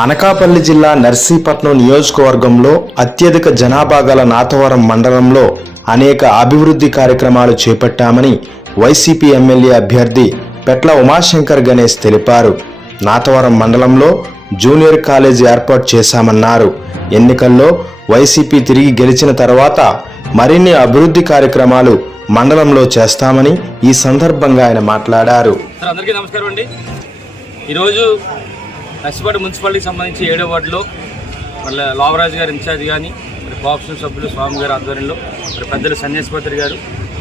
అనకాపల్లి జిల్లా నర్సీపట్నం నియోజకవర్గంలో అత్యధిక జనాభా గల నాతవరం మండలంలో అనేక అభివృద్ధి కార్యక్రమాలు చేపట్టామని వైసీపీ ఎమ్మెల్యే అభ్యర్థి పెట్ల ఉమాశంకర్ గణేష్ తెలిపారు. నాతవరం మండలంలో జూనియర్ కాలేజీ ఏర్పాటు చేశామన్నారు. ఎన్నికల్లో వైసీపీ తిరిగి గెలిచిన తర్వాత మరిన్ని అభివృద్ధి కార్యక్రమాలు మండలంలో చేస్తామని ఈ సందర్భంగా ఆయన మాట్లాడారు. అందరికీ నమస్కారం అండి. ఈరోజు నర్సిపేట మున్సిపాలిటీకి సంబంధించి ఏడో వార్డులో మళ్ళీ లావరాజు గారు ఇన్ఛార్జ్ కానీ మరి కోఆప్షన్ సభ్యులు స్వామి గారి ఆధ్వర్యంలో మరి పెద్దలు సన్యాసిపత్రి గారు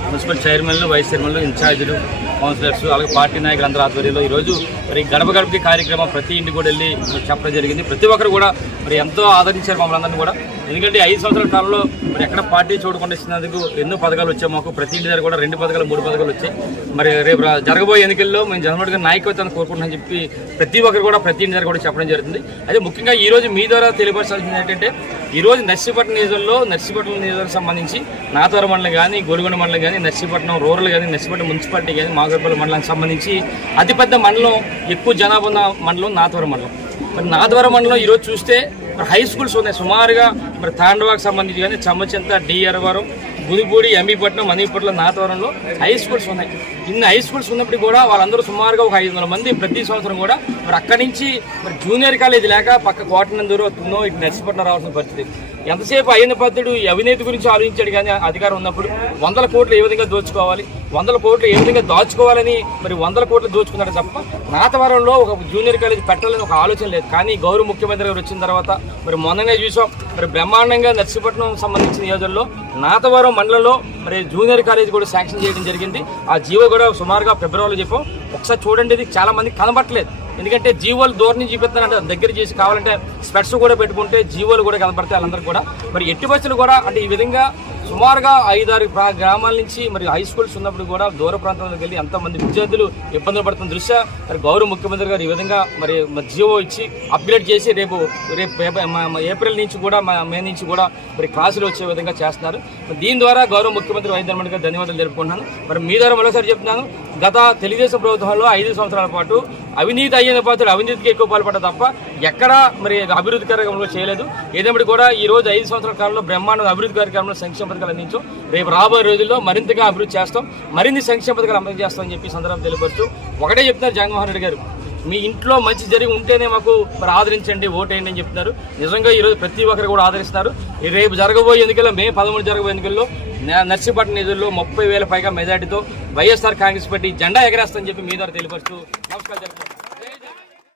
మున్సిపల్ చైర్మన్లు వైస్ చైర్మన్లు ఇన్ఛార్జీలు కౌన్సిలర్స్ అలాగే పార్టీ నాయకులు అందరూ ఆధ్వర్యంలో ఈరోజు మరి గడప గడపకి కార్యక్రమం ప్రతి ఇంటికి కూడా వెళ్ళి చెప్పడం జరిగింది. ప్రతి ఒక్కరు కూడా మరి ఎంతో ఆదరించారు మమ్మల్ని అందరినీ కూడా. ఎందుకంటే ఐదు సంవత్సరాల కాలంలో మరి ఎక్కడ పార్టీ చూడకుండా ఇచ్చినందుకు ఎన్నో పథకాలు వచ్చాయి మాకు. ప్రతి ఇంటి దగ్గర కూడా రెండు పథకాలు మూడు పథకాలు వచ్చాయి. మరి రేపు జరగబోయే ఎన్నికల్లో మేము జగన్మోహన్ గారి నాయకత్వాన్ని కోరుకుంటున్నామని చెప్పి ప్రతి ఒక్కరు కూడా ప్రతి ఇంటి దగ్గర కూడా చెప్పడం జరుగుతుంది. అదే ముఖ్యంగా ఈరోజు మీ ద్వారా తెలియపరచాల్సింది ఏంటంటే ఈరోజు నర్సీపట్నం నియోజకవర్గంలో నర్సీపట్నం నియోజకవర్గం సంబంధించి నాతవరం మండలం కానీ గోడిగొండ మండలం కానీ నర్సీపట్నం రూరల్ కానీ నర్సీపట్నం మున్సిపాలిటీ కానీ మాగరపల్లి మండలానికి సంబంధించి అతిపెద్ద మండలం ఎక్కువ జనాభా ఉన్న మండలం నాతవరం మండలం. మరి నాదవరం మండలం ఈరోజు చూస్తే హై స్కూల్స్ ఉన్నాయి. సుమారుగా మరి తాండవాకు సంబంధించి కానీ చమ్మచింత డిఆర్వరం గుదిపూడి ఎంబీపట్నం మణిపట్నం నాతవరంలో హై స్కూల్స్ ఉన్నాయి. ఇన్ని హై స్కూల్స్ ఉన్నప్పుడు కూడా వాళ్ళందరూ సుమారుగా ఒక ఐదు వందల మంది ప్రతి సంవత్సరం కూడా మరి అక్కడి నుంచి మరి జూనియర్ కాలేజీ లేక పక్క కోటనందూరు తున్నో ఇటు నర్సిపట్నం రావాల్సిన పరిస్థితి. ఎంతసేపు అయిన పద్ధతుడు అవినీతి గురించి ఆలోచించాడు కానీ అధికారం ఉన్నప్పుడు వందల కోట్లు ఏ విధంగా దోచుకోవాలి? వందల కోట్లు ఏ విధంగా దాచుకోవాలని మరి వందల కోట్లు దోచుకున్నాడు తప్ప నాతవరంలో ఒక జూనియర్ కాలేజ్ పెట్టాలని ఒక ఆలోచన లేదు. కానీ గౌరవ ముఖ్యమంత్రి గారు వచ్చిన తర్వాత మరి మొన్ననే చూసాం. మరి బ్రహ్మాండంగా నర్సీపట్నం సంబంధించిన నియోజకవర్గంలో నాతవరం మండలంలో మరి జూనియర్ కాలేజ్ కూడా శాంక్షన్ చేయడం జరిగింది. ఆ జీవో కూడా సుమారుగా ఫిబ్రవరిలో చెప్పాం. ఒకసారి చూడండి ఇది చాలా మంది కనబట్టలేదు ఎందుకంటే జీవోలు దూరం నుంచి దగ్గర చేసి కావాలంటే స్పెట్స్ కూడా పెట్టుకుంటే జీవోలు కూడా కనబడతాయి వాళ్ళందరూ కూడా. మరి ఎట్టి బస్సులు కూడా అంటే ఈ విధంగా సుమారుగా ఐదారు ప్రా- గ్రామాల నుంచి మరి హై స్కూల్స్ ఉన్నప్పుడు కూడా దూర ప్రాంతాలకు వెళ్ళి ఎంతమంది విద్యార్థులు ఇబ్బందులు పడుతున్న దృష్ట్యా మరి గౌరవ ముఖ్యమంత్రి గారు ఈ విధంగా మరి జియో ఇచ్చి అప్గ్రేడ్ చేసి రేపు రేపు ఏప్రిల్ నుంచి కూడా మే నుంచి కూడా మరి క్లాసులు వచ్చే విధంగా చేస్తున్నారు. దీని ద్వారా గౌరవ ముఖ్యమంత్రి వైద్య గారు ధన్యవాదాలు తెలుపుకుంటున్నాను. మరి మీ ద్వారా మరోసారి చెప్తున్నాను గత తెలుగుదేశం ప్రభుత్వంలో ఐదు సంవత్సరాల పాటు అవినీతి అయ్యిన పాత్రలు అవినీతికి ఎక్కువ పాల్పడ్డ తప్ప ఎక్కడా మరి అభివృద్ధి కార్యక్రమంలో చేయలేదు. ఏదేమిటి కూడా ఈ రోజు ఐదు సంవత్సరాల కాలంలో బ్రహ్మాండ అభివృద్ధి కార్యక్రమంలో సంక్షేమ పథకాలు అందించాం రేపు రాబోయే రోజుల్లో మరింతగా అభివృద్ధి చేస్తాం మరిన్ని సంక్షేమ పథకాలు అమలు చేస్తామని చెప్పి సందర్భం తెలియపరుస్తూ ఒకటే చెప్తున్నారు జగన్మోహన్ రెడ్డి గారు. మీ ఇంట్లో మంచి జరిగి ఉంటేనే మాకు మరి ఆదరించండి ఓటేయండి అని చెప్తున్నారు. నిజంగా ఈరోజు ప్రతి ఒక్కరు కూడా ఆదరిస్తున్నారు. ఈ రేపు జరగబోయే ఎన్నికల్లో మే పదమూడు జరగబోయే ఎన్నికల్లో నర్సీపట్నం నిధుల్లో ముప్పై వేల పైగా మెజార్టీతో వైఎస్ఆర్ కాంగ్రెస్ పార్టీ జెండా ఎగరేస్తామని చెప్పి మీ ద్వారా తెలియపరుస్తూ నమస్కారం